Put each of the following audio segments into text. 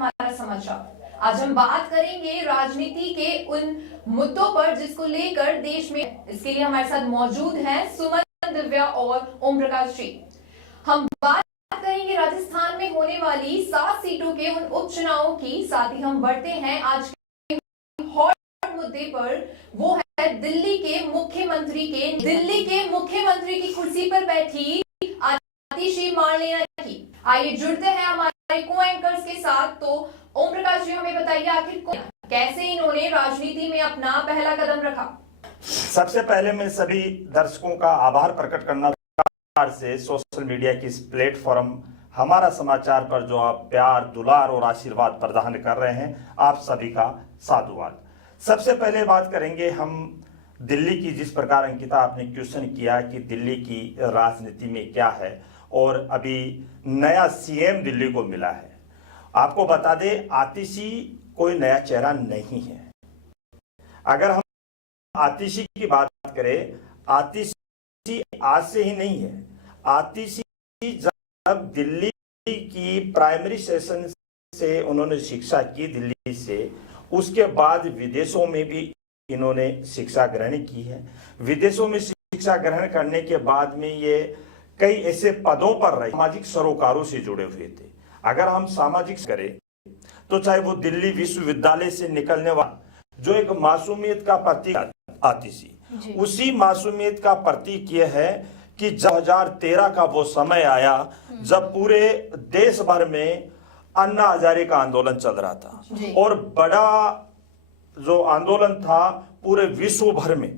हमारा समाचार। आज हम बात करेंगे राजनीति के उन मुद्दों पर जिसको लेकर देश में, इसके लिए हमारे साथ मौजूद हैं सुमन, दिव्या और ओम प्रकाश जी। हम बात करेंगे राजस्थान में होने वाली 7 सीटों के उन उपचुनावों की, साथ ही हम बढ़ते हैं आज के हॉट मुद्दे पर, वो है दिल्ली के मुख्यमंत्री की कुर्सी पर बैठी आतिशी मारलेना की। आइए जुड़ते हैं हमारे को एंकर्स के साथ। तो ओम प्रकाश जी, हमें बताइए आखिर कैसे इन्होंने राजनीति में अपना पहला कदम रखा। सबसे पहले मैं सभी दर्शकों का आभार प्रकट करना से सोशल मीडिया की इस प्लेटफॉर्म हमारा समाचार पर जो आप प्यार, दुलार और आशीर्वाद प्रदान कर रहे हैं, आप सभी का साधुवाद। सबसे पहले बात करेंगे हम दिल्ली की। जिस प्रकार अंकिता आपने क्वेश्चन किया कि दिल्ली की राजनीति में क्या है, और अभी नया सीएम दिल्ली को मिला है। आपको बता दें, आतिशी कोई नया चेहरा नहीं है। अगर हम आतिशी की बात करें, आतिशी आज से ही नहीं है। आतिशी जब दिल्ली की प्राइमरी सेशन से उन्होंने शिक्षा की दिल्ली से, उसके बाद विदेशों में भी इन्होंने शिक्षा ग्रहण की है। विदेशों में शिक्षा ग्रहण करने के बाद में ये कई ऐसे पदों पर रहे, सामाजिक सरोकारों से जुड़े हुए थे। अगर हम सामाजिक करें तो चाहे वो दिल्ली विश्वविद्यालय से निकलने वाला जो एक मासूमियत का प्रतीक आतिशी, उसी मासूमियत का प्रतीक ये है कि 2013 का वो समय आया जब पूरे देश भर में अन्ना हजारे का आंदोलन चल रहा था, और बड़ा जो आंदोलन था पूरे विश्व भर में,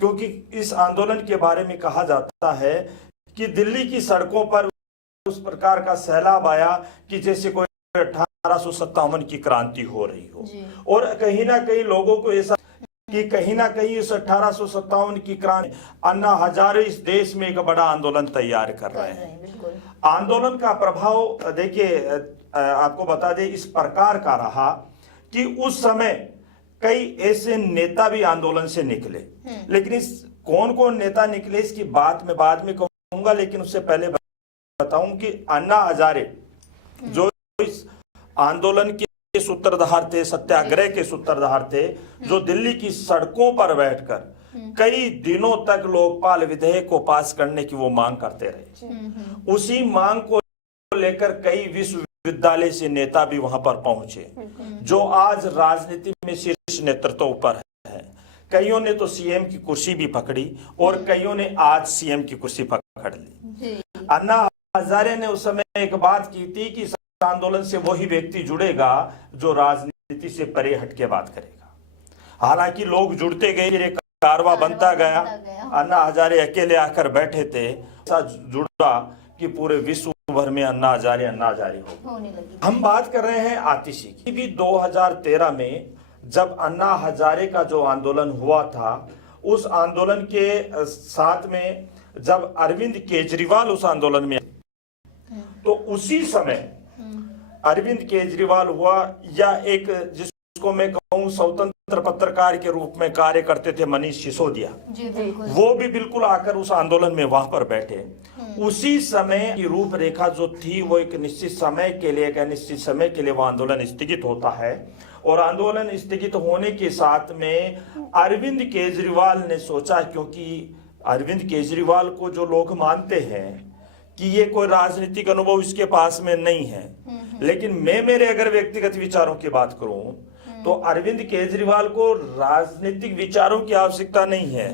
क्योंकि इस आंदोलन के बारे में कहा जाता है कि दिल्ली की सड़कों पर उस प्रकार का सैलाब आया कि जैसे कोई 1857 की क्रांति हो रही हो। और कहीं ना कहीं लोगों को ऐसा कि कहीं ना कहीं इस 1857 की क्रांति, अन्ना हजारे इस देश में एक बड़ा आंदोलन तैयार कर रहे हैं। आंदोलन का प्रभाव देखिए, आपको बता दें, इस प्रकार का रहा कि उस समय कई ऐसे नेता भी आंदोलन से निकले। लेकिन इस कौन कौन नेता निकले इसकी बात मैं बाद में कहूंगा, लेकिन उससे पहले बताऊं कि अन्ना हजारे जो इस आंदोलन के सूत्रधार थे, सत्याग्रह के सूत्रधार थे, जो दिल्ली की सड़कों पर बैठकर कई दिनों तक लोकपाल विधेयक को पास करने की वो मांग करते रहे। उसी मांग को लेकर कई विश्वविद्यालय से नेता भी वहां पर पहुंचे, जो आज राजनीति में शीर्ष नेतृत्व पर है। कईयों ने तो सीएम की कुर्सी भी पकड़ी और कईयों ने आज सीएम की कुर्सी पकड़ ली। अन्ना हजारे ने उस समय एक बात की थी कि इस आंदोलन से वही व्यक्ति जुड़ेगा जो राजनीति से परे हट के बात करेगा। हालांकि लोग जुड़ते गए, एक कारवा बनता गया। अन्ना हजारे अकेले आकर बैठे थे, ऐसा जुड़ा कि पूरे विश्व भर में अन्ना हजारे होने लगी। हम बात कर रहे हैं आतिशी की भी। 2013 में जब अन्ना हजारे का जो आंदोलन हुआ था, उस आंदोलन के साथ में जब अरविंद केजरीवाल उस आंदोलन में, तो उसी समय अरविंद केजरीवाल हुआ, या एक जिसको मैं कहूँ स्वतंत्र पत्रकार के रूप में कार्य करते थे मनीष सिसोदिया, वो भी बिल्कुल आकर उस आंदोलन में वहां पर बैठे। उसी समय की रूपरेखा जो थी वो एक निश्चित समय के लिए वो आंदोलन स्थगित होता है। और आंदोलन स्थगित होने के साथ में अरविंद केजरीवाल ने सोचा, क्योंकि अरविंद केजरीवाल को जो लोग मानते हैं कि ये कोई राजनीतिक अनुभव इसके पास में नहीं है, लेकिन मैं मेरे अगर व्यक्तिगत विचारों की बात करूं तो अरविंद केजरीवाल को राजनीतिक विचारों की आवश्यकता नहीं है।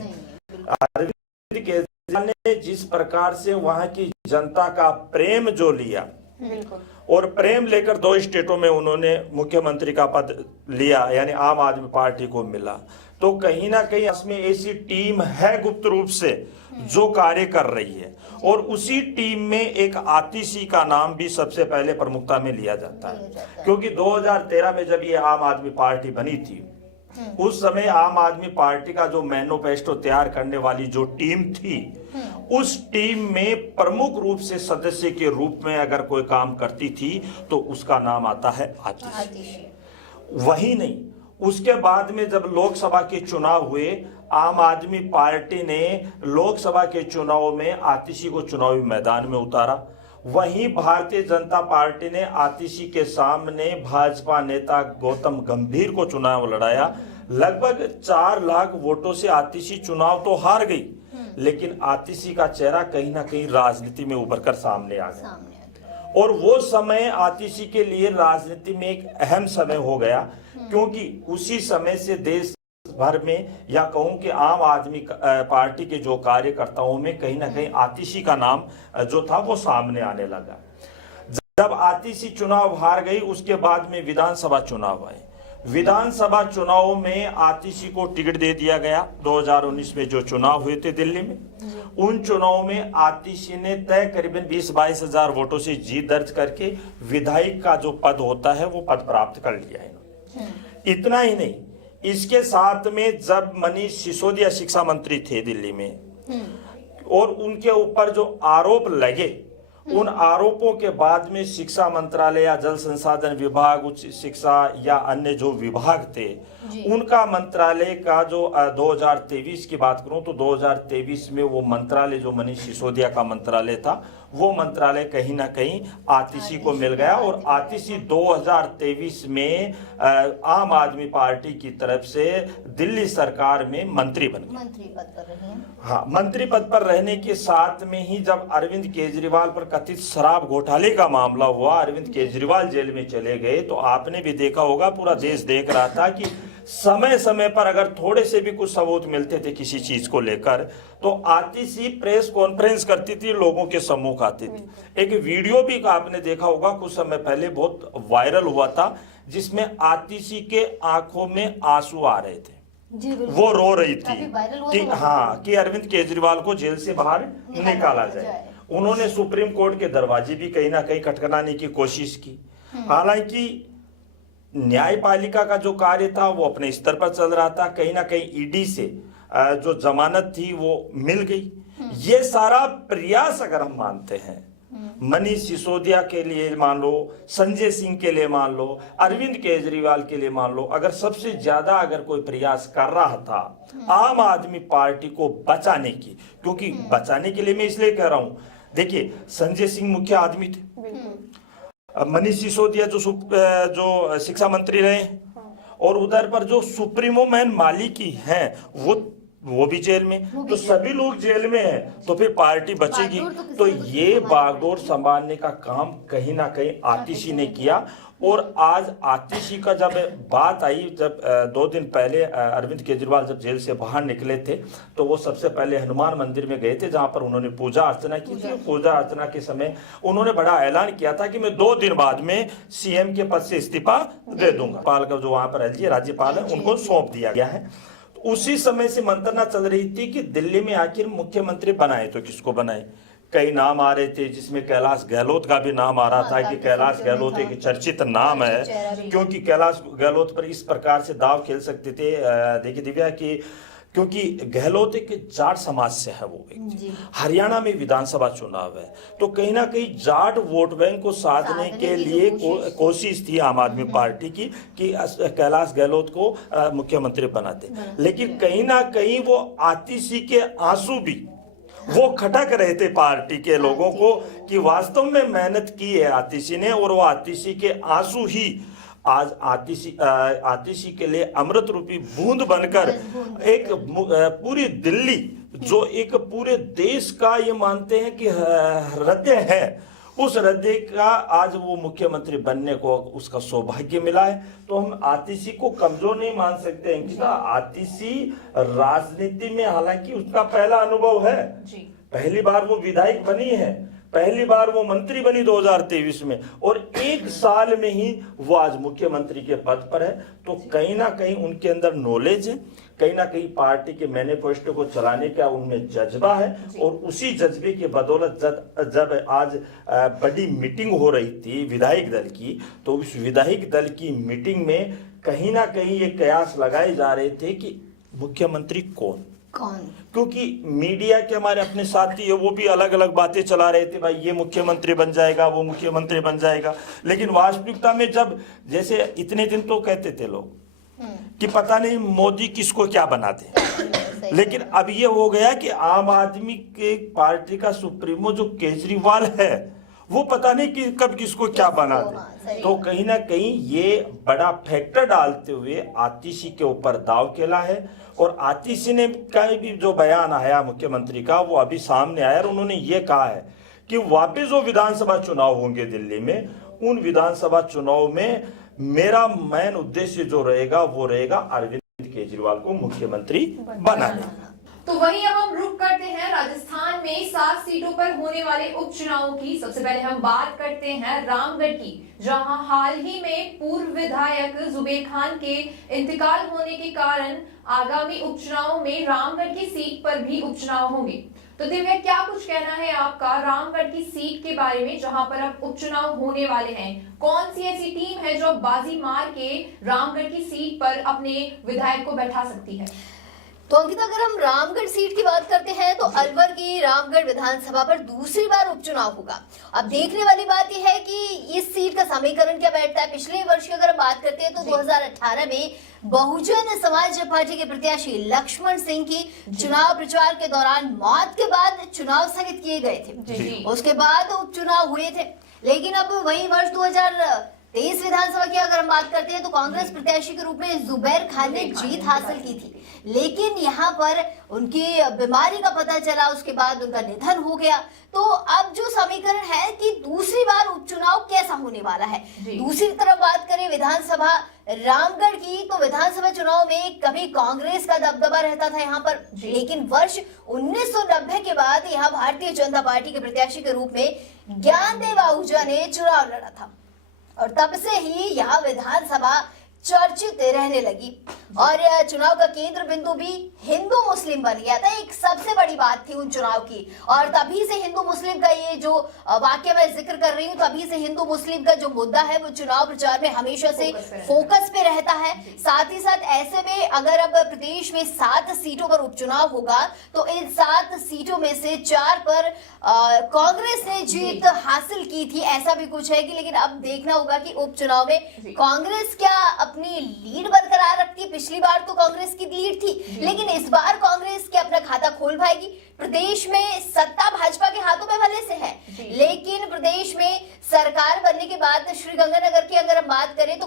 अरविंद केजरीवाल ने जिस प्रकार से वहां की जनता का प्रेम जो लिया, और प्रेम लेकर 2 स्टेटों में उन्होंने मुख्यमंत्री का पद लिया, यानी आम आदमी पार्टी को मिला, तो कहीं ना कहीं इसमें ऐसी टीम है गुप्त रूप से जो कार्य कर रही है। और उसी टीम में एक आतिशी का नाम भी सबसे पहले प्रमुखता में लिया जाता है, क्योंकि 2013 में जब ये आम आदमी पार्टी बनी थी, उस समय आम आदमी पार्टी का जो मैनिफेस्टो तैयार करने वाली जो टीम थी, उस टीम में प्रमुख रूप से सदस्य के रूप में अगर कोई काम करती थी तो उसका नाम आता है आतिशी। वही नहीं, उसके बाद में जब लोकसभा के चुनाव हुए, आम आदमी पार्टी ने लोकसभा के चुनाव में आतिशी को चुनावी मैदान में उतारा। वहीं भारतीय जनता पार्टी ने आतिशी के सामने भाजपा नेता गौतम गंभीर को चुनाव लड़ाया। लगभग 4 लाख वोटों से आतिशी चुनाव तो हार गई, लेकिन आतिशी का चेहरा कहीं ना कहीं राजनीति में उभर कर सामने आ गया। और वो समय आतिशी के लिए राजनीति में एक अहम समय हो गया, क्योंकि उसी समय से देश भर में या कहूं कि आम आदमी पार्टी के जो कार्यकर्ताओं में कहीं ना कहीं आतिशी का नाम जो था वो सामने आने लगा। जब आतिशी चुनाव हार गई, उसके बाद में विधानसभा चुनाव आए। विधानसभा चुनाव में आतिशी को टिकट दे दिया गया। 2019 में जो चुनाव हुए थे दिल्ली में, उन चुनाव में आतिशी ने तय करीबन 20-22 हजार वोटों से जीत दर्ज करके विधायक का जो पद होता है वो पद प्राप्त कर लिया है। इतना ही नहीं, इसके साथ में जब मनीष सिसोदिया शिक्षा मंत्री थे दिल्ली में और उनके ऊपर जो आरोप लगे, उन आरोपों के बाद में शिक्षा मंत्रालय या जल संसाधन विभाग, उच्च शिक्षा या अन्य जो विभाग थे, उनका मंत्रालय का जो 2023 की बात करूं तो 2023 में वो मंत्रालय जो मनीष सिसोदिया का मंत्रालय था, वो मंत्रालय कहीं ना कहीं आतिशी को मिल गया। और आतिशी 2023 में आम आदमी पार्टी की तरफ से दिल्ली सरकार में मंत्री बन गए। मंत्री पद पर रहे हैं। हाँ, मंत्री पद पर रहने के साथ में ही जब अरविंद केजरीवाल पर कथित शराब घोटाले का मामला हुआ, अरविंद केजरीवाल जेल में चले गए, तो आपने भी देखा होगा, पूरा देश देख रहा था कि समय समय पर अगर थोड़े से भी कुछ सबूत मिलते थे किसी चीज को लेकर, तो आतिशी प्रेस कॉन्फ्रेंस करती थी, लोगों के सम्मुख आती थी। एक वीडियो भी आपने देखा होगा कुछ समय पहले, बहुत वायरल हुआ था, जिसमें आतिशी के आंखों में आंसू आ रहे थे। जी, वो रो रही थी कि तो हाँ, कि अरविंद केजरीवाल को जेल से बाहर निकाला जाए। उन्होंने सुप्रीम कोर्ट के दरवाजे भी कहीं ना कहीं खटखटाने की कोशिश की। हालांकि न्यायपालिका का जो कार्य था वो अपने स्तर पर चल रहा था। कहीं ना कहीं ईडी से जो जमानत थी वो मिल गई। ये सारा प्रयास अगर हम मानते हैं, मनीष सिसोदिया के लिए मान लो, संजय सिंह के लिए मान लो, अरविंद केजरीवाल के लिए मान लो, अगर सबसे ज्यादा अगर कोई प्रयास कर रहा था आम आदमी पार्टी को बचाने की, क्योंकि बचाने के लिए मैं इसलिए कह रहा हूं, देखिए संजय सिंह मुख्य आदमी थे, मनीष सिसोदिया जो शिक्षा मंत्री रहे, और उधर पर जो सुप्रीमो मैन मालिकी हैं वो भी जेल में, तो सभी लोग जेल में हैं, तो फिर पार्टी बचेगी। तो ये बागडोर संभालने का काम कहीं ना कहीं आतिशी ने किया। और आज आतिशी का जब बात आई, जब 2 दिन पहले अरविंद केजरीवाल जब जेल से बाहर निकले थे, तो वो सबसे पहले हनुमान मंदिर में गए थे, जहां पर उन्होंने पूजा अर्चना की थी। पूजा अर्चना के समय उन्होंने बड़ा ऐलान किया था कि मैं 2 दिन बाद में सीएम के पद से इस्तीफा दे दूंगा। पाल का जो वहां पर राज्यपाल है उनको सौंप दिया गया है। उसी समय से मंत्रणा चल रही थी कि दिल्ली में आखिर मुख्यमंत्री बनाए तो किसको बनाए। कई नाम आ रहे थे, जिसमें कैलाश गहलोत का भी नाम आ रहा था कि कैलाश गहलोत एक चर्चित नाम है, क्योंकि कैलाश गहलोत पर इस प्रकार से दाव खेल सकते थे, देखिए दिव्या, कि क्योंकि गहलोत एक जाट समाज से है, वो व्यक्ति हरियाणा में विधानसभा चुनाव है, तो कहीं ना कहीं जाट वोट बैंक को साधने के लिए कोशिश थी आम आदमी पार्टी की कि कैलाश गहलोत को मुख्यमंत्री बनाते। लेकिन कहीं ना कहीं वो आतिशी के आंसू भी वो खटक रहे थे पार्टी के लोगों को कि वास्तव में मेहनत की है आतिशी ने, और वो आतिशी के आंसू ही आज आतिशी के लिए अमृत रूपी बूंद बनकर एक पूरी दिल्ली, जो एक पूरे देश का ये मानते हैं कि हृदय है, उस हृदय का आज वो मुख्यमंत्री बनने को उसका सौभाग्य मिला है। तो हम आतिशी को कमजोर नहीं मान सकते हैं कि आतिशी राजनीति में, हालांकि उसका पहला अनुभव है, पहली बार वो विधायक बनी है, पहली बार वो मंत्री बनी 2023 में, और 1 साल में ही वो आज मुख्यमंत्री के पद पर है। तो कहीं ना कहीं उनके अंदर नॉलेज है, कहीं ना कहीं पार्टी के मैनिफेस्टो को चलाने का उनमें जज्बा है, और उसी जज्बे की बदौलत जब आज बड़ी मीटिंग हो रही थी विधायक दल की, तो उस विधायक दल की मीटिंग में कहीं ना कहीं ये कयास लगाए जा रहे थे कि मुख्यमंत्री कौन, क्योंकि मीडिया के हमारे अपने साथी है, वो भी अलग अलग बातें चला रहे थे, भाई ये मुख्यमंत्री बन जाएगा, वो मुख्यमंत्री बन जाएगा। लेकिन वास्तविकता में जब, जैसे इतने दिन तो कहते थे लोग कि पता नहीं मोदी किसको क्या बना दे, लेकिन अब ये हो गया कि आम आदमी के पार्टी का सुप्रीमो जो केजरीवाल है, वो पता नहीं कि कब किसको क्या बना दे। तो कहीं ना कहीं ये बड़ा फैक्टर डालते हुए आतिशी के ऊपर दाव खेला है। और आतिशी ने का भी जो बयान आया मुख्यमंत्री का, वो अभी सामने आया और उन्होंने ये कहा है कि वापस जो विधानसभा चुनाव होंगे दिल्ली में, उन विधानसभा चुनाव में मेरा मेन उद्देश्य जो रहेगा वो रहेगा अरविंद केजरीवाल को मुख्यमंत्री बनाना। तो वहीं अब हम रुक करते हैं राजस्थान में 7 सीटों पर होने वाले उपचुनावों की। सबसे पहले हम बात करते हैं रामगढ़ की, जहां हाल ही में पूर्व विधायक जुबेर खान के इंतकाल होने के कारण आगामी उपचुनावों में रामगढ़ की सीट पर भी उपचुनाव होंगे। तो दिव्या, क्या कुछ कहना है आपका रामगढ़ की सीट के बारे में, जहां पर अब उपचुनाव होने वाले हैं? कौन सी ऐसी टीम है जो बाजी मार के रामगढ़ की सीट पर अपने विधायक को बैठा सकती है? तो अंकिता, अगर हम रामगढ़ सीट की बात करते हैं तो अलवर की रामगढ़ विधानसभा पर दूसरी बार उपचुनाव होगा। अब देखने वाली बात यह है कि इस सीट का समीकरण क्या बैठता है। पिछले वर्ष की अगर हम बात करते हैं तो 2018 में बहुजन समाज पार्टी के प्रत्याशी लक्ष्मण सिंह की चुनाव प्रचार के दौरान मौत के बाद चुनाव स्थगित किए गए थे। उसके बाद उपचुनाव हुए थे। लेकिन अब वही वर्ष 2023 विधानसभा की अगर हम बात करते हैं तो कांग्रेस प्रत्याशी के रूप में जुबैर खान ने जीत हासिल की थी। लेकिन यहाँ पर उनकी बीमारी का पता चला, उसके बाद उनका निधन हो गया। तो अब जो समीकरण है कि दूसरी बार उपचुनाव कैसा होने वाला है। दूसरी तरफ बात करें विधानसभा रामगढ़ की, तो विधानसभा चुनाव में कभी कांग्रेस का दबदबा रहता था यहाँ पर, लेकिन वर्ष 1990 के बाद यहाँ भारतीय जनता पार्टी के प्रत्याशी के रूप में ज्ञानदेव आहूजा ने चुनाव लड़ा था और तब से ही यहाँ विधानसभा चर्चित रहने लगी और चुनाव का केंद्र बिंदु भी हिंदू मुस्लिम बन गया था। एक सबसे बड़ी बात थी उन चुनाव की और तभी से हिंदू मुस्लिम का ये जो वाक्य मैं जिक्र कर रही हूँ, तभी से हिंदू मुस्लिम का जो मुद्दा है वो चुनाव प्रचार में हमेशा से फोकस पे रहता है। साथ ही साथ ऐसे में अगर अब प्रदेश में 7 सीटों पर उपचुनाव होगा तो इन 7 सीटों में से 4 पर कांग्रेस ने जीत हासिल की थी, ऐसा भी कुछ है कि। लेकिन अब देखना होगा कि उपचुनाव में कांग्रेस क्या अपनी लीड बरकरार रखती है। पिछली बार तो कांग्रेस की लीड थी, लेकिन इस बार कांग्रेस क्या अपना खाता खोल पाएगी? प्रदेश में सत्ता भाजपा के हाथों में भले से है, लेकिन प्रदेश में सरकार बनने के बाद श्रीगंगानगर की अगर हम बात करें तो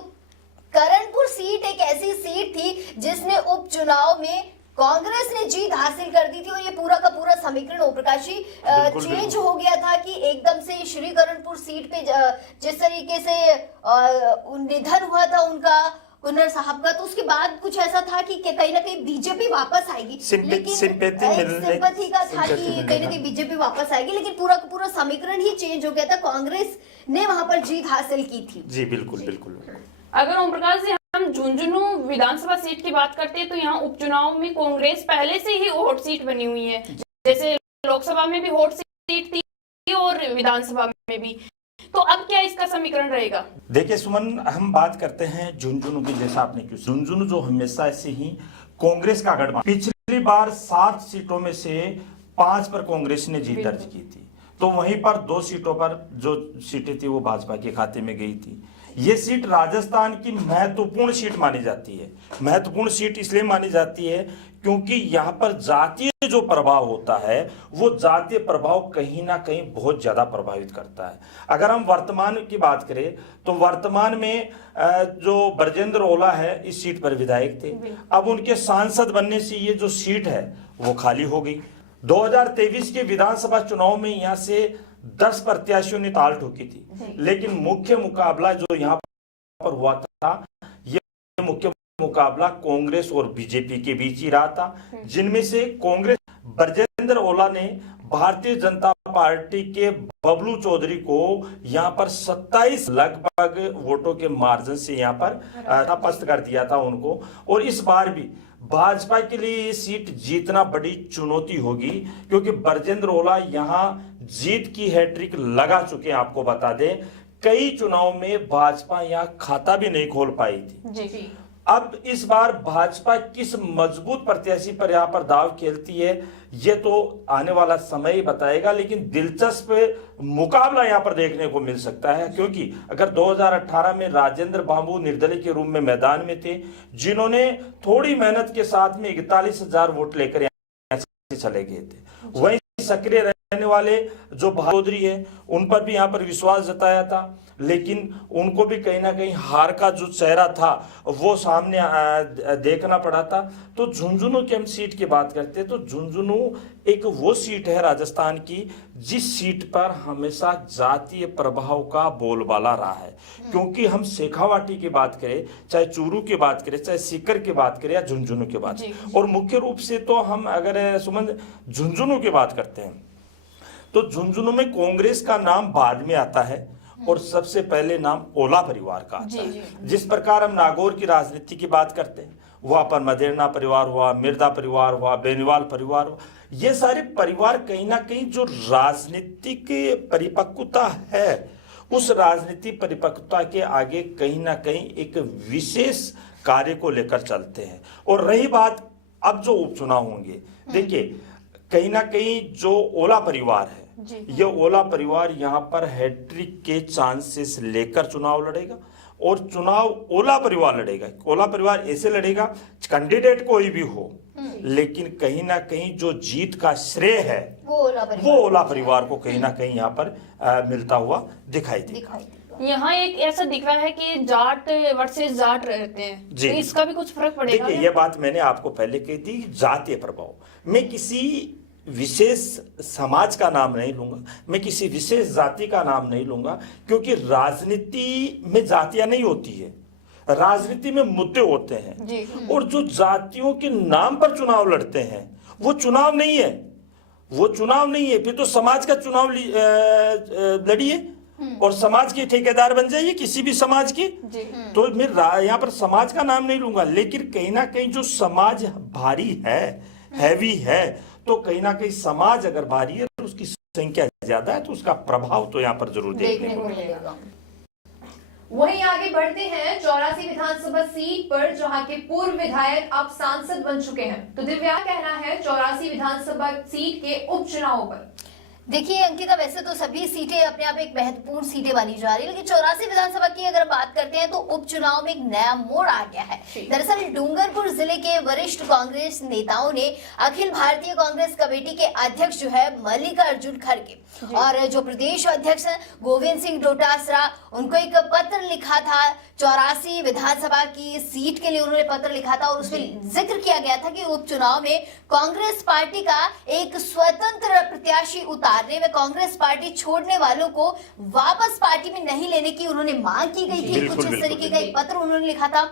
करणपुर सीट एक ऐसी सीट थी जिसने उपचुनाव में कांग्रेस ने जीत हासिल कर दी थी और ये पूरा का पूरा समीकरण ओम प्रकाश जी चेंज हो गया था कि एकदम से श्री करणपुर सीट पे जिस तरीके से निधन हुआ था उनका कुन्नर साहब का, तो उसके बाद कुछ ऐसा था कि कहीं ना कहीं बीजेपी वापस आएगी। लेकिन सिंपैथी का था कि कहीं ना कहीं बीजेपी वापस आएगी, लेकिन पूरा का पूरा समीकरण ही चेंज हो गया था। कांग्रेस ने वहां पर जीत हासिल की थी। जी बिल्कुल बिल्कुल। अगर ओम प्रकाश जी हम झुंझुनू विधानसभा सीट की बात करते हैं तो यहाँ उपचुनाव में कांग्रेस पहले से ही हॉट सीट बनी हुई है। जैसे लोकसभा में भी हॉट सीट थी और विधानसभा में भी, तो अब क्या इसका समीकरण रहेगा? देखिए सुमन, हम बात करते हैं झुंझुनू की। जैसा आपने क्यों, झुंझुनू जो हमेशा ऐसे ही कांग्रेस का गढ़, पिछली बार 7 सीटों में से 5 पर कांग्रेस ने जीत दर्ज की थी, तो वहीं पर 2 सीटों पर जो सीटें थी वो भाजपा के खाते में गई थी। ये सीट राजस्थान की महत्वपूर्ण सीट मानी जाती है। महत्वपूर्ण सीट इसलिए मानी जाती है क्योंकि यहाँ पर जातीय जो प्रभाव होता है वो जातीय प्रभाव कहीं ना कहीं बहुत ज्यादा प्रभावित करता है। अगर हम वर्तमान की बात करें तो वर्तमान में जो ब्रजेंद्र ओला है इस सीट पर विधायक थे, अब उनके सांसद बनने से ये जो सीट है वो खाली हो गई। 2023 के विधानसभा चुनाव में यहाँ से 10 प्रत्याशियों ने ताल ठोकी थी, लेकिन मुख्य मुकाबला जो यहाँ पर हुआ था ये मुख्य मुकाबला कांग्रेस और बीजेपी के बीच ही रहा था, जिनमें से कांग्रेस ब्रजेंद्र ओला ने भारतीय जनता पार्टी के बबलू चौधरी को यहाँ पर 27 लगभग वोटों के मार्जिन से यहाँ पर पस्त कर दिया था उनको। और इस बार भी भाजपा के लिए ये सीट जीतना बड़ी चुनौती होगी क्योंकि ब्रजेंद्र ओला यहाँ जीत की हैट्रिक लगा चुके हैं। आपको बता दें कई चुनाव में भाजपा यहाँ खाता भी नहीं खोल पाई थी। जी। अब इस बार भाजपा किस मजबूत प्रत्याशी पर यहाँ पर दाव खेलती है ये तो आने वाला समय ही बताएगा, लेकिन दिलचस्प मुकाबला यहाँ पर देखने को मिल सकता है क्योंकि अगर 2018 में राजेंद्र बाबू निर्दलीय के रूप में मैदान में थे, जिन्होंने थोड़ी मेहनत के साथ में 41,000 वोट लेकर यहाँ से चले गए थे, वहीं सक्रिय रहने वाले जो चौधरी है उन पर भी यहाँ पर विश्वास जताया था, लेकिन उनको भी कहीं ना कहीं हार का जो चेहरा था वो सामने देखना पड़ा था। तो झुंझुनू की हम सीट की बात करते हैं तो झुंझुनू एक वो सीट है राजस्थान की जिस सीट पर हमेशा जातीय प्रभाव का बोलबाला रहा है। क्योंकि हम शेखावाटी की बात करें, चाहे चूरू की बात करें, चाहे सीकर की बात करें या झुंझुनू की बात करें, और मुख्य रूप से तो हम अगर सुमन झुंझुनू की बात करते हैं तो झुंझुनू में कांग्रेस का नाम बाद में आता है और सबसे पहले नाम ओला परिवार का आता है। जिस प्रकार हम नागौर की राजनीति की बात करते हैं, वहां पर मदेरना परिवार हुआ, मिर्दा परिवार हुआ, बेनीवाल परिवार हुआ, ये सारे परिवार कहीं ना कहीं जो राजनीतिक परिपक्वता है उस राजनीति परिपक्वता के आगे कहीं ना कहीं एक विशेष कार्य को लेकर चलते हैं। और रही बात अब जो उपचुनाव होंगे, देखिए कहीं ना कहीं जो ओला परिवार है ये ओला परिवार यहाँ पर हैट्रिक के चांसेस लेकर चुनाव लड़ेगा और चुनाव ओला परिवार लड़ेगा। ओला परिवार ऐसे लड़ेगा कैंडिडेट कोई भी हो, लेकिन कहीं ना कहीं जो जीत का श्रेय है वो ओला परिवार को कहीं ना कहीं यहाँ पर मिलता हुआ दिखाई देगा। यहाँ एक ऐसा दिख रहा है कि जाट वर्सेस जाट रहते हैं, तो इसका भी कुछ फर्क पड़ेगा? देखिए ये बात मैंने आपको पहले कही थी, जातीय प्रभाव। मैं किसी विशेष समाज का नाम नहीं लूंगा, मैं किसी विशेष जाति का नाम नहीं लूंगा, क्योंकि राजनीति में जातियां नहीं होती है, राजनीति में मुद्दे होते हैं। और जो जातियों के नाम पर चुनाव लड़ते हैं वो चुनाव नहीं है, वो चुनाव नहीं है। फिर तो समाज का चुनाव लड़िए और समाज के ठेकेदार बन जाइए किसी भी समाज के। तो मैं यहाँ पर समाज का नाम नहीं लूंगा, लेकिन कहीं ना कहीं जो समाज भारी है, हैवी है, तो कहीं ना कहीं समाज अगर भारी है तो उसकी संख्या ज्यादा है तो उसका प्रभाव तो यहाँ पर जरूर देखने को मिलेगा। वहीं आगे बढ़ते हैं 84 विधानसभा सीट पर, जहां के पूर्व विधायक अब सांसद बन चुके हैं। तो दिव्या कहना है 84 विधानसभा सीट के उपचुनाव पर। देखिए अंकिता, वैसे तो सभी सीटें अपने आप एक महत्वपूर्ण सीटें बनी जा रही है, लेकिन 84 विधानसभा की अगर बात करते हैं तो उपचुनाव में एक नया मोड़ आ गया है। दरअसल डूंगरपुर जिले के वरिष्ठ कांग्रेस नेताओं ने अखिल भारतीय कांग्रेस कमेटी के अध्यक्ष जो है मल्लिकार्जुन खड़गे और जो प्रदेश अध्यक्ष है गोविंद सिंह डोटासरा, उनको एक पत्र लिखा था। 84 विधानसभा की सीट के लिए उन्होंने पत्र लिखा था और उसमें जिक्र किया गया था कि उपचुनाव में कांग्रेस पार्टी का एक स्वतंत्र प्रत्याशी उतारने में कांग्रेस पार्टी छोड़ने वालों को वापस पार्टी में नहीं लेने की उन्होंने मांग की गई थी। कुछ इस तरीके का एक पत्र उन्होंने लिखा था।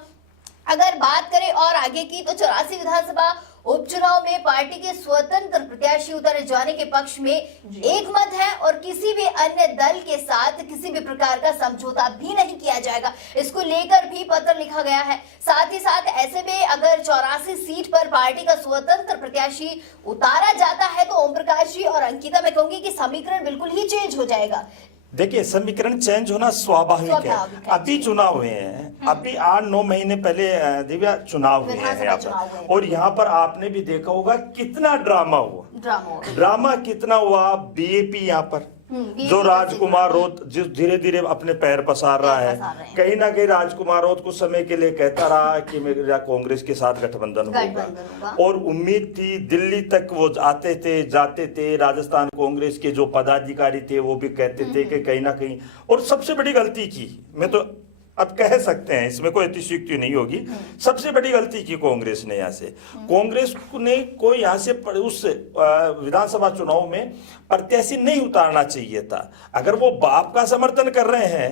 अगर बात करें और आगे की तो 84 विधानसभा उपचुनाव में पार्टी के स्वतंत्र प्रत्याशी उतारे जाने के पक्ष में एक मत है और किसी भी अन्य दल के साथ किसी भी प्रकार का समझौता भी नहीं किया जाएगा। इसको लेकर भी पत्र लिखा गया है। साथ ही साथ ऐसे में अगर 84 सीट पर पार्टी का स्वतंत्र प्रत्याशी उतारा जाता है तो ओम प्रकाश जी और अंकिता, मैं कहूंगी कि समीकरण बिल्कुल ही चेंज हो जाएगा। देखिए समीकरण चेंज होना स्वाभाविक है। अभी चुनाव हुए हैं, अभी 8-9 महीने पहले दिव्या चुनाव हुए हैं यहाँ पर, और यहाँ पर आपने भी देखा होगा कितना ड्रामा कितना हुआ। बीएपी यहाँ पर जो राजकुमार रोत जिस धीरे धीरे अपने पैर पसार रहा है, कहीं ना कहीं राजकुमार रोत कुछ समय के लिए कहता रहा कि मेरा कांग्रेस के साथ गठबंधन होगा, और उम्मीद थी दिल्ली तक वो आते थे जाते थे। राजस्थान कांग्रेस के जो पदाधिकारी थे वो भी कहते थे कि कहीं ना कहीं, और सबसे बड़ी गलती की, मैं तो अब कह सकते हैं इसमें कोई अतिशयोक्ति नहीं होगी, सबसे बड़ी गलती की कांग्रेस ने यहाँ से। कांग्रेस ने कोई यहाँ से उस विधानसभा चुनाव में प्रत्याशी नहीं उतारना चाहिए था। अगर वो बाप का समर्थन कर रहे हैं,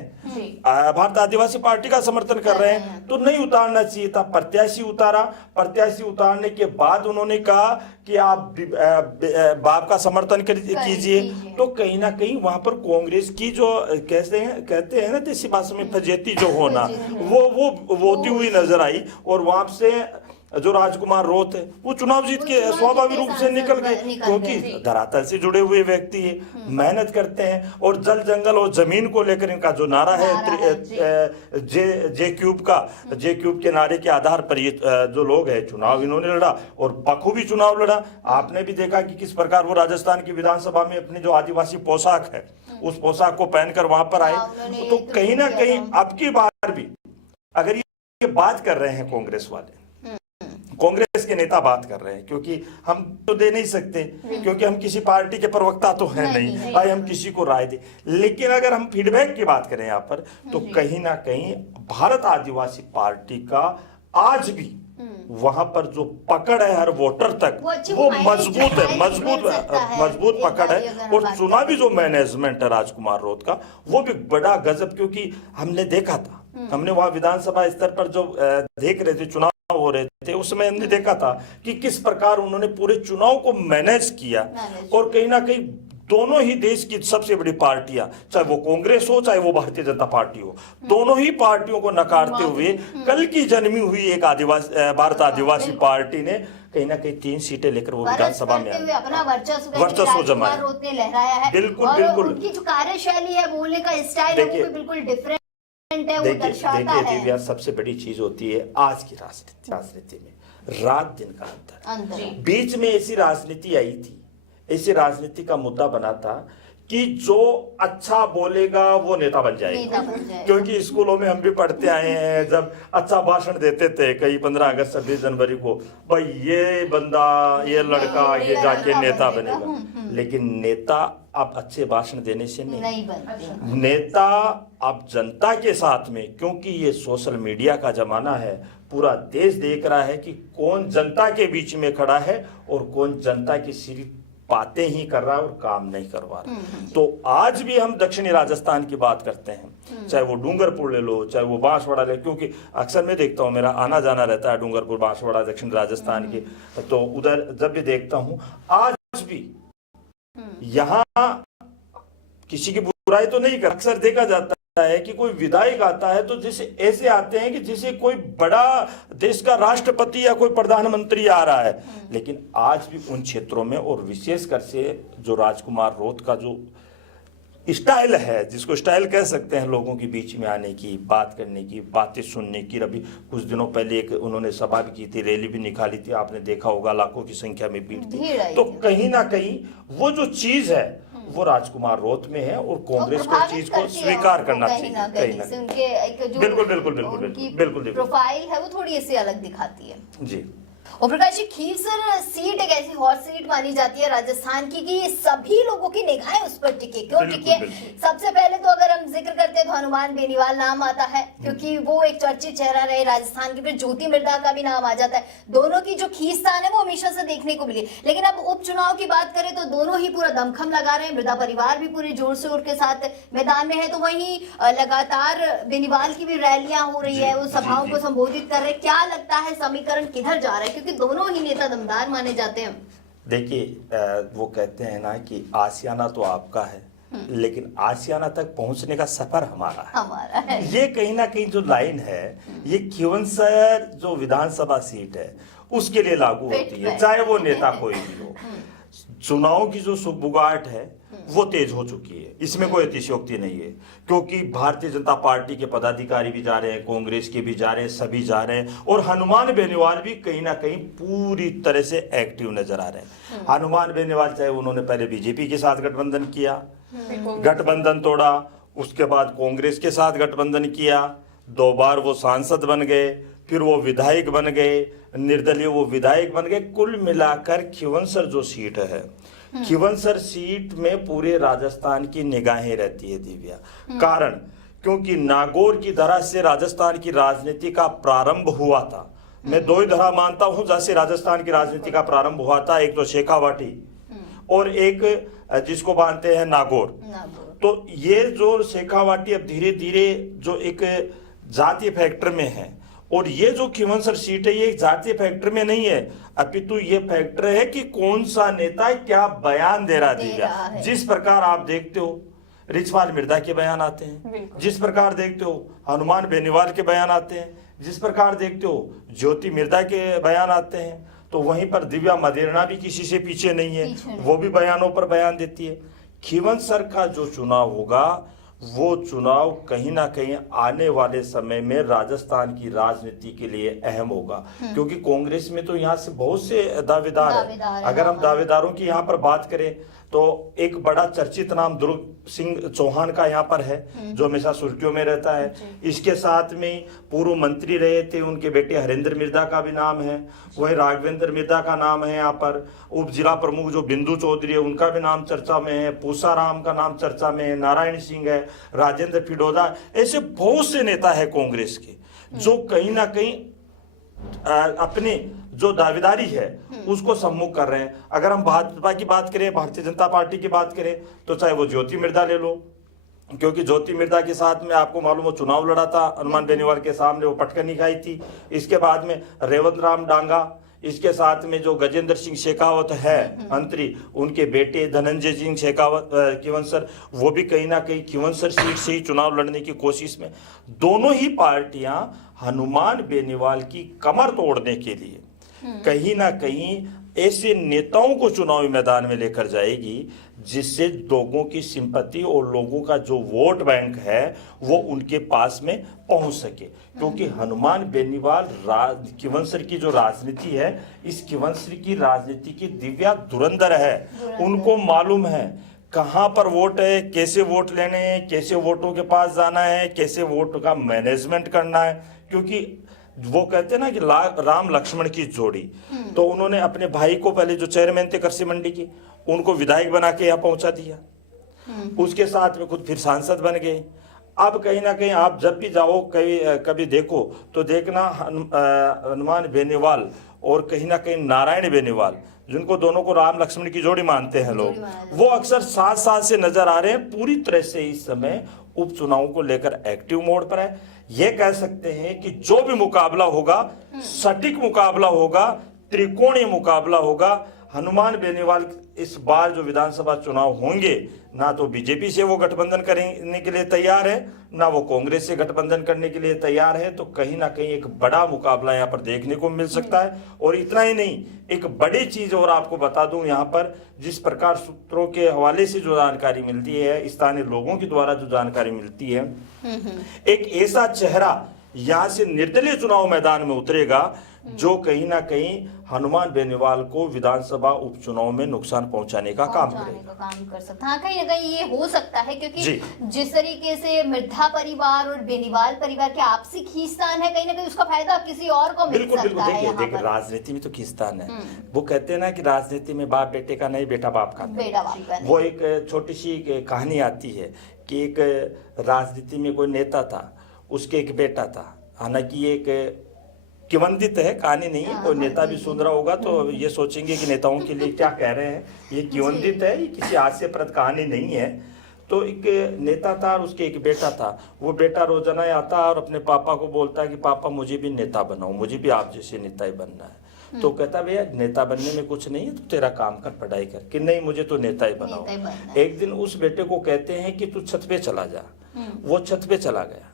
भारत आदिवासी पार्टी का समर्थन कर रहे हैं, तो नहीं उतारना चाहिए था। प्रत्याशी उतारा, प्रत्याशी उतारने के बाद उन्होंने कहा कि आप बाप का समर्थन कीजिए, तो कहीं ना कहीं वहां पर कांग्रेस की जो कहते हैं ना देसी भाषा में फजेती जो होना, वो होती हुई नजर आई। और वहां से जो राजकुमार रोत है वो चुनाव जीत के स्वाभाविक रूप से निकल गए, क्योंकि धरातल से जुड़े हुए व्यक्ति है, मेहनत करते हैं। और जल जंगल और जमीन को लेकर इनका जो नारा है जे क्यूब के नारे के आधार पर ये जो लोग हैं चुनाव इन्होंने लड़ा और बखूबी चुनाव लड़ा। आपने भी देखा कि किस प्रकार वो राजस्थान की विधानसभा में अपने जो आदिवासी पोशाक है उस पोशाक को पहनकर वहां पर आए। तो कहीं ना कहीं अब की बार भी अगर ये बात कर रहे हैं कांग्रेस वाले कांग्रेस के नेता बात कर रहे हैं, क्योंकि हम तो दे नहीं सकते, क्योंकि हम किसी पार्टी के प्रवक्ता तो हैं नहीं भाई हम किसी को राय दे। लेकिन अगर हम फीडबैक की बात करें यहाँ पर, तो कहीं ना कहीं भारत आदिवासी पार्टी का आज भी वहां पर जो पकड़ है हर वोटर तक वो मजबूत है, मजबूत पकड़ है। और चुनावी जो मैनेजमेंट है राजकुमार रोध का वो भी बड़ा गजब, क्योंकि हमने देखा था, हमने वहां विधानसभा स्तर पर जो देख रहे थे चुनाव हो रहे थे, उसमें हमने देखा था कि किस प्रकार उन्होंने पूरे चुनाव को मैनेज किया। और कहीं ना कहीं दोनों ही देश की सबसे बड़ी पार्टियां, चाहे वो कांग्रेस हो चाहे वो भारतीय जनता पार्टी हो, दोनों ही पार्टियों को नकारते हुए कल की जन्मी हुई एक आदिवासी भारत आदिवासी पार्टी ने कहीं ना कहीं 3 सीटें लेकर वो विधानसभा में अपना वर्चस्व जमाया, लहराया है। बिल्कुल और बिल्कुल उनकी जो कार्यशैली है, बोलने का स्टाइल है, वो भी बिल्कुल डिफरेंट है, वो दर्शाता है। दिव्या, सबसे बड़ी चीज होती है आज की राजनीति में रात दिन का अंतर। बीच में ऐसी राजनीति आई थी, ऐसी राजनीति का मुद्दा बना था कि जो अच्छा बोलेगा वो नेता बन जाएगा। क्योंकि स्कूलों में हम भी पढ़ते आए हैं, जब अच्छा भाषण देते थे कई 15 अगस्त 26 जनवरी को, भाई ये बंदा ये लड़का ये जाके नेता बनेगा। लेकिन नेता अब अच्छे भाषण देने से नहीं बनते, नेता अब जनता के साथ में, क्योंकि ये सोशल मीडिया का जमाना है, पूरा देश देख रहा है कि कौन जनता के बीच में खड़ा है और कौन जनता की सिर्फ बातें ही कर रहा है और काम नहीं करवा रहा। तो आज भी हम दक्षिणी राजस्थान की बात करते हैं, चाहे वो डूंगरपुर ले लो चाहे वो बांसवाड़ा ले, क्योंकि अक्सर मैं देखता हूँ, मेरा आना जाना रहता है डूंगरपुर बांसवाड़ा दक्षिण राजस्थान की, तो उधर जब भी देखता हूँ आज भी यहाँ किसी की बुराई तो नहीं कर, अक्सर देखा जाता है कि कोई विधायक आता है तो जैसे ऐसे आते हैं कि जैसे कोई बड़ा देश का राष्ट्रपति या कोई प्रधानमंत्री आ रहा है। लेकिन आज भी उन क्षेत्रों में, और विशेषकर से जो राजकुमार रोध का जो स्टाइल है, जिसको स्टाइल कह सकते हैं, लोगों के बीच में आने की, बात करने की, बातें सुनने की। अभी कुछ दिनों पहले एक उन्होंने सभा भी की थी, रैली भी निकाली थी, आपने देखा होगा, लाखों की संख्या में भीड़ थी। तो कहीं ना कहीं वो जो चीज है वो राजकुमार रोध में है, और कांग्रेस को चीज को स्वीकार करना चाहिए। कहीं ना उनके एक जो बिल्कुल प्रोफाइल है वो थोड़ी इससे अलग दिखाती है। जी। और प्रकाश जी, खीवसर सीट एक ऐसी हॉट सीट मानी जाती है राजस्थान की कि सभी लोगों की निगाहें उस पर टिके। क्यों टिके? सबसे पहले तो अगर हम जिक्र करते हैं तो हनुमान बेनीवाल नाम आता है, क्योंकि वो एक चर्चित चेहरा रहे राजस्थान के। फिर ज्योति मृदा का भी नाम आ जाता है। दोनों की जो खींचतान है वो हमेशा से देखने को मिली। लेकिन अब उपचुनाव की बात करें तो दोनों ही पूरा दमखम लगा रहे हैं। मृदा परिवार भी पूरे जोर शोर के साथ मैदान में है, तो वहीं लगातार बेनीवाल की भी रैलियां हो रही है, वो सभाओं को संबोधित कर रहे हैं। क्या लगता है समीकरण किधर जा रहा है, क्योंकि दोनों ही नेता दमदार माने जाते हैं? देखिए, वो कहते हैं ना कि आशियाना तो आपका है, लेकिन आशियाना तक पहुंचने का सफर हमारा है। ये कहीं ना कहीं जो लाइन है, ये खीवंसर जो विधानसभा सीट है उसके लिए लागू होती है, चाहे वो नेता कोई भी हो। चुनाव की जो सुगबुगाहट है वो तेज हो चुकी है, इसमें कोई अतिशयोक्ति नहीं है, क्योंकि भारतीय जनता पार्टी के पदाधिकारी भी जा रहे हैं, कांग्रेस के भी जा रहे हैं, सभी जा रहे हैं, और हनुमान बेनीवाल भी कहीं ना कहीं पूरी तरह से एक्टिव नजर आ रहे हैं। हनुमान बेनीवाल, चाहे उन्होंने पहले बीजेपी के साथ गठबंधन किया, गठबंधन तोड़ा, उसके बाद कांग्रेस के साथ गठबंधन किया, 2 बार वो सांसद बन गए, फिर वो विधायक बन गए, निर्दलीय वो विधायक बन गए। कुल मिलाकर खीवंसर जो सीट है, खीवंसर सीट में पूरे राजस्थान की निगाहें रहती है दिव्या। कारण क्योंकि नागौर की धरा से राजस्थान की राजनीति का प्रारंभ हुआ था। मैं 2 ही धरा मानता हूं जैसे राजस्थान की राजनीति का प्रारंभ हुआ था, एक तो शेखावाटी और एक जिसको मानते हैं नागौर। तो ये जो शेखावाटी अब धीरे धीरे जो एक जातीय फैक्टर में है, और ये जो खीवंसर सीट है ये एक जातीय फैक्टर में नहीं है, अपितु ये फैक्टर है कि कौन सा नेता क्या बयान दे रहा है। जिस प्रकार आप देखते हो रिचपाल मिर्धा के बयान आते हैं, जिस प्रकार देखते हो हनुमान बेनीवाल के बयान आते हैं, जिस प्रकार देखते हो ज्योति मृदा के बयान आते हैं, तो वहीं पर दिव्या मदेरणा भी किसी से पीछे नहीं है, वो भी बयानों पर बयान देती है। खीवंसर का जो चुनाव होगा वो चुनाव कहीं ना कहीं आने वाले समय में राजस्थान की राजनीति के लिए अहम होगा, क्योंकि कांग्रेस में तो यहाँ से बहुत से दावेदार हैं। अगर हम दावेदारों की यहाँ पर बात करें तो एक बड़ा चर्चित नाम दुर्ग सिंह चौहान का यहाँ पर है, जो हमेशा सुर्खियों में रहता है। इसके साथ में पूर्व मंत्री रहे थे उनके बेटे हरेंद्र मिर्धा का भी नाम है, वही राघवेंद्र मिर्धा का नाम है यहाँ पर। उप जिला प्रमुख जो बिंदु चौधरी है उनका भी नाम चर्चा में है, पूसा राम का नाम चर्चा में है, नारायण सिंह है, राजेंद्र फिडोदा, ऐसे बहुत से नेता है कांग्रेस के जो कहीं ना कहीं अपने जो दावेदारी है उसको सम्मुख कर रहे हैं। अगर हम भाजपा की बात करें, भारतीय जनता पार्टी की बात करें, तो चाहे वो ज्योति मिर्धा ले लो, क्योंकि ज्योति मिर्धा के साथ में आपको मालूम हो चुनाव लड़ा था हनुमान बेनीवाल के सामने, वो पटकनी खाई थी। इसके बाद में रेवंत राम डांगा, इसके साथ में जो गजेंद्र सिंह शेखावत है मंत्री, उनके बेटे धनंजय सिंह शेखावत खिवंसर, वो भी कहीं ना कहीं खिवंसर सीट से ही चुनाव लड़ने की कोशिश में। दोनों ही पार्टियां हनुमान बेनीवाल की कमर तोड़ने के लिए कहीं ना कहीं ऐसे नेताओं को चुनावी मैदान में लेकर जाएगी जिससे लोगों की सिंपैथी और लोगों का जो वोट बैंक है वो उनके पास में पहुंच सके। क्योंकि हनुमान बेनीवाल खिवंसर की जो राजनीति है, इस खिवंसर की राजनीति की दिव्या धुरंधर है। उनको मालूम है कहां पर वोट है, कैसे वोट लेने हैं, कैसे वोटों के पास जाना है, कैसे वोट का मैनेजमेंट करना है। क्योंकि वो कहते हैं ना कि राम लक्ष्मण की जोड़ी, तो उन्होंने अपने भाई को पहले जो चेयरमैन थे कृषि मंडी की, उनको विधायक बना के यहाँ पहुंचा दिया, उसके साथ में खुद फिर सांसद बन गए। अब कहीं ना कहीं आप जब भी जाओ कभी देखो तो देखना हनुमान बेनीवाल और कहीं ना कहीं नारायण बेनीवाल, जिनको दोनों को राम लक्ष्मण की जोड़ी मानते हैं लोग, वो अक्सर साथ साथ से नजर आ रहे हैं। पूरी तरह से इस समय उपचुनाव को लेकर एक्टिव मोड पर है। ये कह सकते हैं कि जो भी मुकाबला होगा सटीक मुकाबला होगा, त्रिकोणीय मुकाबला होगा। हनुमान बेनीवाल इस बार जो विधानसभा चुनाव होंगे, ना तो बीजेपी से वो गठबंधन करने के लिए तैयार है, ना वो कांग्रेस से गठबंधन करने के लिए तैयार है। तो कहीं ना कहीं एक बड़ा मुकाबला यहाँ पर देखने को मिल सकता है। और इतना ही नहीं, एक बड़ी चीज और आपको बता दूं, यहाँ पर जिस प्रकार सूत्रों के हवाले से जो जानकारी मिलती है, स्थानीय लोगों के द्वारा जो जानकारी मिलती है, एक ऐसा चेहरा यहाँ से निर्दलीय चुनाव मैदान में उतरेगा जो कहीं ना कहीं हनुमान बेनीवाल को विधानसभा उपचुनाव में नुकसान पहुंचाने का काम कर सकता है। हाँ, कहीं ना कहीं ये हो सकता है, क्योंकि जिस तरीके से मिर्धा परिवार और बेनीवाल परिवार के आपसी खींचतान है, कहीं ना कहीं उसका फायदा किसी और को मिल सकता है। देखिए राजनीति में तो खींचतान है। वो कहते हैं ना कि राजनीति में बाप बेटे का नहीं, बेटा बाप का। वो एक छोटी सी कहानी आती है कि एक राजनीति में कोई नेता था, उसके एक बेटा था। हालांकि एक किवंदित है, कहानी नहीं है, कोई नेता भी सुन रहा होगा तो ये सोचेंगे कि नेताओं के लिए क्या कह रहे हैं, ये किवंदित है, ये किसी हास्यप्रद कहानी नहीं है। तो एक नेता था और उसके एक बेटा था। वो बेटा रोजाना आता और अपने पापा को बोलता है कि पापा मुझे भी नेता बनाओ, मुझे भी आप जैसे नेता ही बनना है। तो कहता भैया नेता बनने में कुछ नहीं है, तो तेरा काम कर, पढ़ाई कर। कि नहीं, मुझे तो नेता ही बनाओ। एक दिन उस बेटे को कहते हैं कि तू छत पे चला जा। वो छत पे चला गया।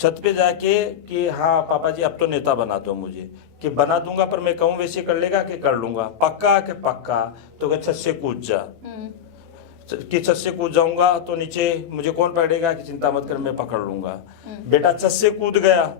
छत पे जाके कि हाँ पापा जी अब तो नेता बना दो मुझे। कि बना दूंगा, पर मैं कहूँ वैसे कर लेगा कि कर लूंगा? पक्का कि पक्का? तो कह छत से कूद जा। कि छत से कूद जाऊंगा तो नीचे मुझे कौन पकड़ेगा? कि चिंता मत कर, मैं पकड़ लूंगा। बेटा छत से कूद गया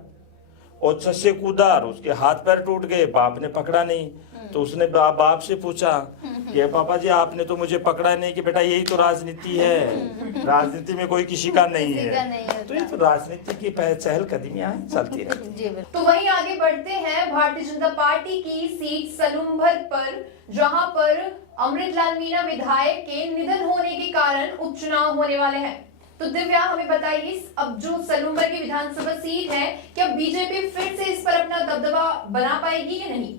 और छत से कूदा और उसके हाथ पैर टूट गए, बाप ने पकड़ा नहीं। तो उसने बाप से पूछा कि पापा जी आपने तो मुझे पकड़ा नहीं। कि बेटा यही तो राजनीति है, राजनीति में कोई किसी का नहीं है। तो ये तो राजनीति की चहलकदमियां चलती रहती है। तो वहीं आगे बढ़ते हैं भारतीय जनता पार्टी की सीट सलूम्बर पर, जहां पर अमृतलाल मीणा विधायक के निधन होने के कारण उपचुनाव होने वाले हैं। तो दिव्या हमें बताइए, अब जो सलूम्बर की विधानसभा सीट है, क्या बीजेपी फिर से इस पर अपना दबदबा बना पाएगी या नहीं?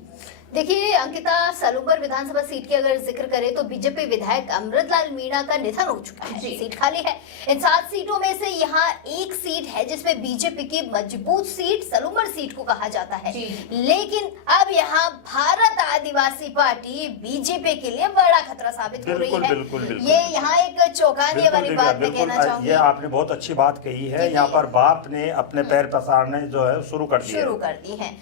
देखिए अंकिता, सलूम्बर विधानसभा सीट की अगर जिक्र करें तो बीजेपी विधायक अमृतलाल मीणा का निधन हो चुका है। सीट खाली है। इन 7 सीटों में से यहाँ एक सीट है जिसमें बीजेपी की मजबूत सीट सलूम्बर सीट को कहा जाता है। लेकिन अब यहाँ भारत आदिवासी पार्टी बीजेपी के लिए बड़ा खतरा साबित हो रही है। ये यहाँ एक चौंकाने वाली बात मैं कहना चाहूंगी। ये आपने बहुत अच्छी बात कही है। यहाँ पर बाप ने अपने पैर पसारने जो है शुरू कर दी है।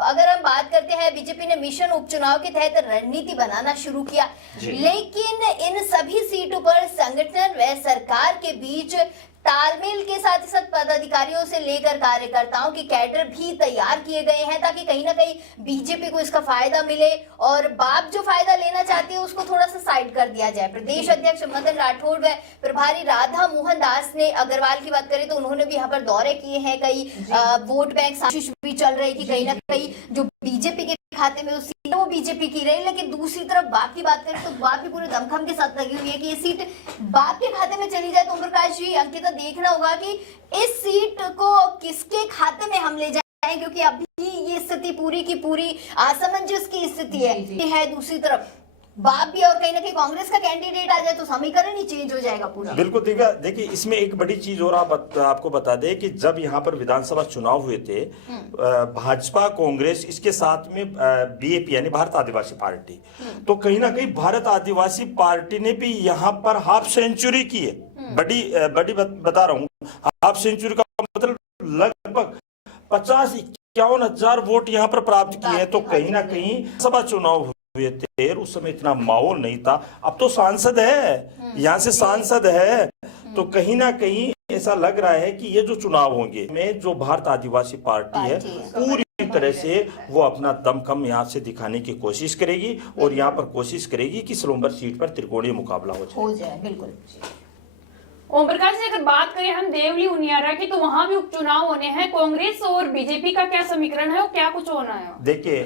अगर हम बात करते हैं, बीजेपी ने मिशन उपचुनाव के तहत रणनीति बनाना शुरू किया, लेकिन इन सभी सीटों पर संगठन व सरकार के बीच तालमेल के साथ ही साथ पदाधिकारियों से लेकर कार्यकर्ताओं के कैडर भी तैयार किए गए हैं ताकि कहीं ना कहीं बीजेपी को इसका फायदा मिले और बाप जो फायदा लेना चाहती है उसको थोड़ा सा साइड कर दिया जाए। प्रदेश अध्यक्ष मदन राठौड़ व प्रभारी राधा मोहन दास ने अग्रवाल की बात करें तो उन्होंने भी यहाँ पर दौरे किए हैं। कई वोट बैंक साजिश भी चल रही कि कहीं ना कहीं जो बीजेपी के खाते में सीट वो बीजेपी की रही, लेकिन दूसरी तरफ बाप की बात करें तो बाप भी पूरे दमखम के साथ लगी हुई है कि ये सीट बाप के खाते में चली जाए। तो ओम प्रकाश जी, अंकिता, देखना होगा कि इस सीट को किसके खाते में हम ले जाएं, क्योंकि अभी ये स्थिति पूरी की पूरी असमंजस की स्थिति है। दूसरी तरफ बाप भी और कहीं ना कहीं कांग्रेस का कैंडिडेट आ जाए तो समीकरण ही चेंज हो जाएगा पूरा। बिल्कुल दिव्या, देखिए इसमें एक बड़ी चीज और आपको बता दें कि जब यहाँ पर विधानसभा चुनाव हुए थे, भाजपा, कांग्रेस, इसके साथ में बीएपी यानी भारत आदिवासी पार्टी, तो कहीं ना कहीं भारत आदिवासी पार्टी ने भी यहाँ पर हाफ सेंचुरी की है। बड़ी बता रहा हूँ, हाफ सेंचुरी का मतलब लगभग 50-51 हजार वोट यहाँ पर प्राप्त किए हैं। तो कहीं ना कहीं सभा चुनाव हुए थे, उस समय इतना माहौल नहीं था। अब तो सांसद है, यहाँ से सांसद है, तो कहीं ना कहीं ऐसा लग रहा है कि ये जो चुनाव होंगे में जो भारत आदिवासी पार्टी है पूरी तरह से वो अपना दमखम यहाँ से दिखाने की कोशिश करेगी और यहाँ पर कोशिश करेगी कि सोलंबर सीट पर त्रिकोणीय मुकाबला हो जाए। बिल्कुल। ओम प्रकाश जी, अगर बात करें हम देवली उनियारा की तो वहां भी उपचुनाव होने हैं। कांग्रेस और बीजेपी का क्या समीकरण है और क्या कुछ होना है? देखिए,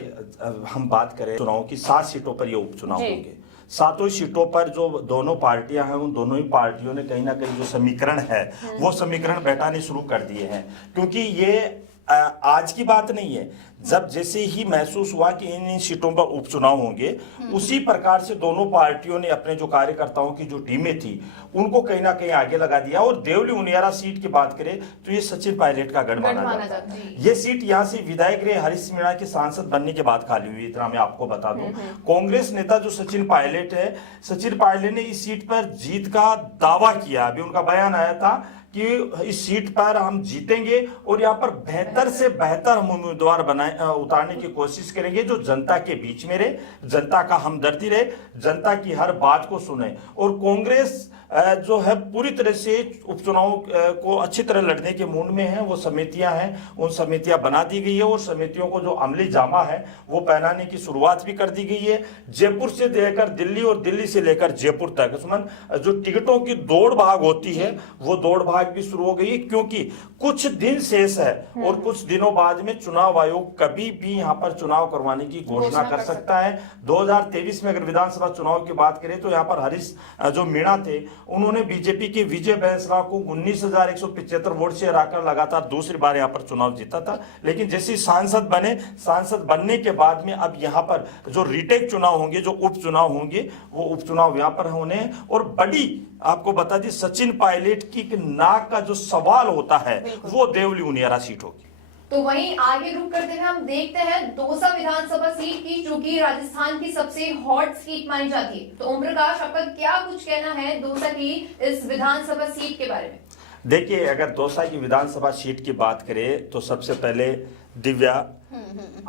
हम बात करें चुनाव की 7 सीटों पर ये उपचुनाव होंगे। 7 सीटों पर जो दोनों पार्टियां हैं, उन दोनों ही पार्टियों ने कहीं ना कहीं जो समीकरण है वो समीकरण बैठाने शुरू कर दिए हैं। क्योंकि ये आज की बात नहीं है, जब जैसे ही महसूस हुआ कि इन सीटों पर उपचुनाव होंगे, उसी प्रकार से दोनों पार्टियों ने अपने जो कार्यकर्ताओं की जो टीमें थी उनको कहीं ना कहीं आगे लगा दिया। और देवली उनियारा सीट की बात करें तो ये सचिन पायलट का गढ़ माना जाता है। ये सीट यहाँ से विधायक रहे हरीश मीणा के सांसद बनने के बाद खाली हुई, इतना मैं आपको बता दूं। कांग्रेस नेता जो सचिन पायलट है, सचिन पायलट ने इस सीट पर जीत का दावा किया। अभी उनका बयान आया था कि इस सीट पर हम जीतेंगे और यहाँ पर बेहतर से बेहतर हम उम्मीदवार उतारने की कोशिश करेंगे जो जनता के बीच में रहे, जनता का हमदर्दी रहे, जनता की हर बात को सुने। और कांग्रेस जो है पूरी तरह से उपचुनाव को अच्छी तरह लड़ने के मूड में है। वो समितियां हैं, उन समितियां बना दी गई है और समितियों को जो अमली जामा है वो पहनाने की शुरुआत भी कर दी गई है। जयपुर से लेकर दिल्ली और दिल्ली से लेकर जयपुर तक सुमन जो टिकटों की दौड़ भाग होती है वो दौड़ भाग भी शुरू हो गई है, क्योंकि कुछ दिन शेष है और कुछ दिनों बाद में चुनाव आयोग कभी भी यहाँ पर चुनाव करवाने की घोषणा कर सकता है। 2023 में अगर विधानसभा चुनाव की बात करें तो यहाँ पर हरीश जो मीणा थे उन्होंने बीजेपी के विजय बैंसला को 19,175 वोट से हराकर लगातार दूसरी बार यहाँ पर चुनाव जीता था। लेकिन जैसे सांसद बने, सांसद बनने के बाद में अब यहाँ पर जो रीटेक चुनाव होंगे, जो उपचुनाव होंगे, वो उपचुनाव यहाँ पर होने। और बड़ी आपको बता दी सचिन पायलट की नाक का जो सवाल होता है वो देवली उनियारा सीट होगी। तो वहीं आगे रुक करते हुए हम देखते हैं दौसा विधानसभा सीट की, जो कि राजस्थान की सबसे हॉट सीट मानी जाती है। तो ओम प्रकाश, आपका क्या कुछ कहना है दौसा की इस विधानसभा सीट के बारे में? देखिए, अगर दौसा की विधानसभा सीट की बात करें तो सबसे पहले दिव्या,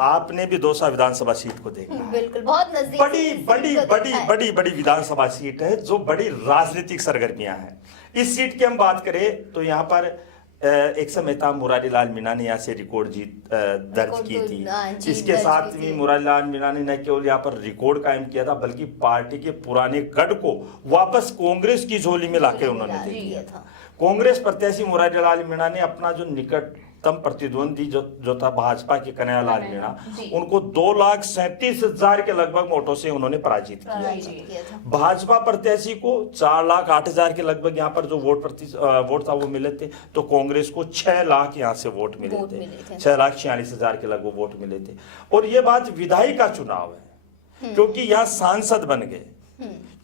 आपने भी दौसा विधानसभा सीट को देखा। बिल्कुल, बहुत नजदीक। बड़ी विधानसभा सीट है जो बड़ी राजनीतिक सरगर्मियां हैं। इस सीट की हम बात करें तो यहाँ पर एक समय था मुरारी लाल मीणा ने यहाँ से रिकॉर्ड जीत दर्ज की थी। इसके साथ भी मुरारी लाल मीणा ने न केवल यहाँ पर रिकॉर्ड कायम किया था बल्कि पार्टी के पुराने गढ़ को वापस कांग्रेस की झोली में लाकर उन्होंने दे दिया था। कांग्रेस प्रत्याशी मुरारी लाल मीणा ने अपना जो निकटतम प्रतिद्वंदी जो था भाजपा के कन्हैयालाल मीणा, उनको 2,37,000 के लगभग वोटों से उन्होंने पराजित किया। भाजपा प्रत्याशी को 4,08,000 के लगभग यहाँ पर जो वोट था वो मिले थे। तो कांग्रेस को 6 लाख यहाँ से वोट मिले थे, 6,46,000 के लगभग वोट मिले थे। और ये बात विधायी का चुनाव है, क्योंकि यहाँ सांसद बन गए।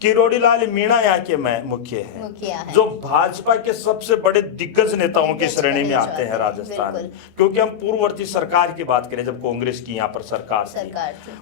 किरोड़ी लाल मीणा यहाँ के मुख्य है, जो भाजपा के सबसे बड़े दिग्गज नेताओं की श्रेणी में आते हैं राजस्थान में। क्योंकि हम पूर्ववर्ती सरकार की बात करें, जब कांग्रेस की यहाँ पर सरकार थी,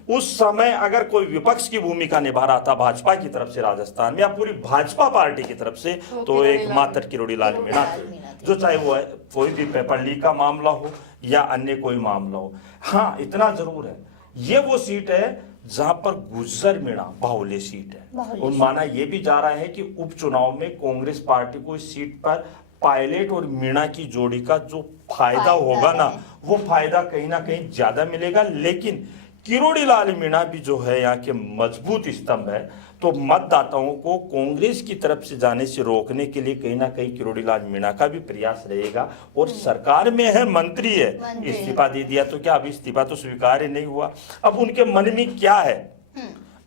उस समय अगर कोई विपक्ष की भूमिका निभा रहा था भाजपा की तरफ से राजस्थान में या पूरी भाजपा पार्टी की तरफ से, तो एक मात्र किरोड़ी लाल मीणा थे, जो चाहे वो कोई भी पेपर लीक का मामला हो या अन्य कोई मामला हो। हाँ, इतना जरूर है, ये वो सीट है जहां पर गुज्जर मीणा बाहुल्य सीट है। और माना यह भी जा रहा है कि उपचुनाव में कांग्रेस पार्टी को इस सीट पर पायलट और मीणा की जोड़ी का जो फायदा होगा ना, वो फायदा कहीं ना कहीं ज्यादा मिलेगा। लेकिन किरोड़ी लाल मीणा भी जो है यहाँ के मजबूत स्तंभ है, तो मतदाताओं को कांग्रेस की तरफ से जाने से रोकने के लिए कहीं ना कहीं किरोड़ी लाल मीणा का भी प्रयास रहेगा। और सरकार में है, मंत्री है, इस्तीफा दे दिया तो क्या, अभी इस्तीफा तो स्वीकार ही नहीं हुआ। अब उनके मन में क्या है,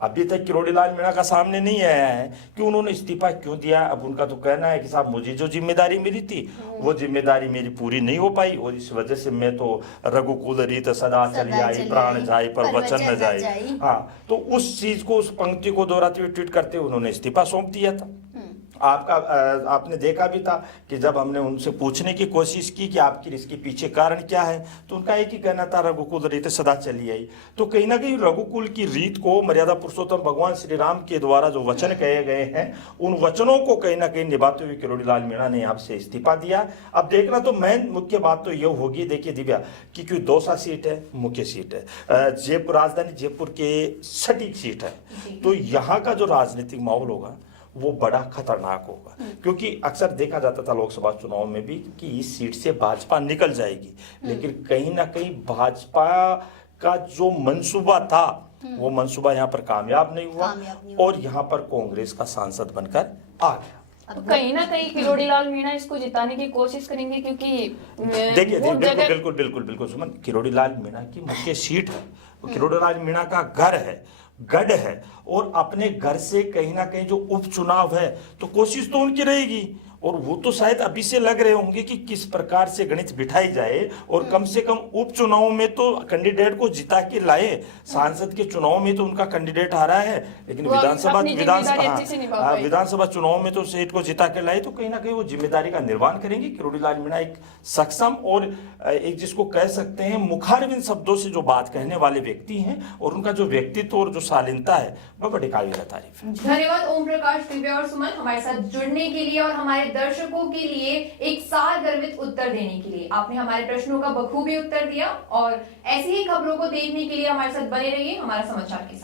अभी तक किरोड़ी लाल मीणा का सामने नहीं आया है कि उन्होंने इस्तीफा क्यों दिया। अब उनका तो कहना है कि साहब मुझे जो जिम्मेदारी मिली थी वो जिम्मेदारी मेरी पूरी नहीं हो पाई, और इस वजह से मैं तो रघुकुल रीत सदा चली आई, प्राण जाए पर वचन न जाए। हाँ, तो उस चीज को, उस पंक्ति को दोहराते हुए ट्वीट करते उन्होंने इस्तीफा सौंप दिया था। आपने देखा भी था कि जब हमने उनसे पूछने की कोशिश की कि आखिर इसके पीछे कारण क्या है, तो उनका एक ही कहना था, रघुकुल रीत सदा चली आई। तो कहीं ना कहीं रघुकुल की रीत को मर्यादा पुरुषोत्तम भगवान श्री राम के द्वारा जो वचन कहे गए हैं, उन वचनों को कहीं ना कहीं निभाते हुए किरोड़ी लाल मीणा ने यहाँ से इस्तीफा दिया। अब देखना तो मेन मुख्य बात तो ये होगी, देखिए दिव्या, कि क्यों दौसा सीट है, मुख्य सीट है, जयपुर, राजधानी जयपुर के सटीक सीट है, तो यहाँ का जो राजनीतिक माहौल होगा वो बड़ा खतरनाक होगा। क्योंकि अक्सर देखा जाता था लोकसभा चुनाव में भी कि इस सीट से भाजपा निकल जाएगी, लेकिन कहीं ना कहीं भाजपा का जो मंसूबा था वो मंसूबा यहाँ पर कामयाब नहीं हुआ, और यहाँ पर कांग्रेस का सांसद बनकर आ गया। तो कहीं ना कहीं किरोड़ी लाल मीणा इसको जिताने की कोशिश करेंगे, क्योंकि देखिए बिल्कुल बिल्कुल बिल्कुल सुमन, किरोड़ी लाल मीणा की मुख्य सीट है, किरोड़ी लाल मीणा का घर है, गढ़ है, और अपने घर से कहीं ना कहीं जो उपचुनाव है तो कोशिश तो उनकी रहेगी, और वो तो शायद अभी से लग रहे होंगे कि किस प्रकार से गणित बिठाई जाए, और कम से कम उपचुनाव में तो कैंडिडेट को जिता के लाए। सांसद के चुनाव में तो उनका कैंडिडेट आ रहा है, लेकिन विधानसभा चुनाव में तो सीट को जिता के लाए, तो कहीं ना कहीं वो जिम्मेदारी का निर्वहन करेंगे। किरोड़ी लाल मीणा एक सक्षम और एक जिसको कह सकते हैं मुखारबिन शब्दों से जो बात कहने वाले व्यक्ति हैं, और उनका जो व्यक्तित्व और जो शालीनता है वह बड़े काबिल तारीफ है। धन्यवाद ओम प्रकाश, दिव्या और सुमन हमारे साथ जुड़ने के लिए और हमारे दर्शकों के लिए एक सारगर्भित उत्तर देने के लिए। आपने हमारे प्रश्नों का बखूबी उत्तर दिया, और ऐसी ही खबरों को देखने के लिए हमारे साथ बने रहिए हमारा समाचार के साथ।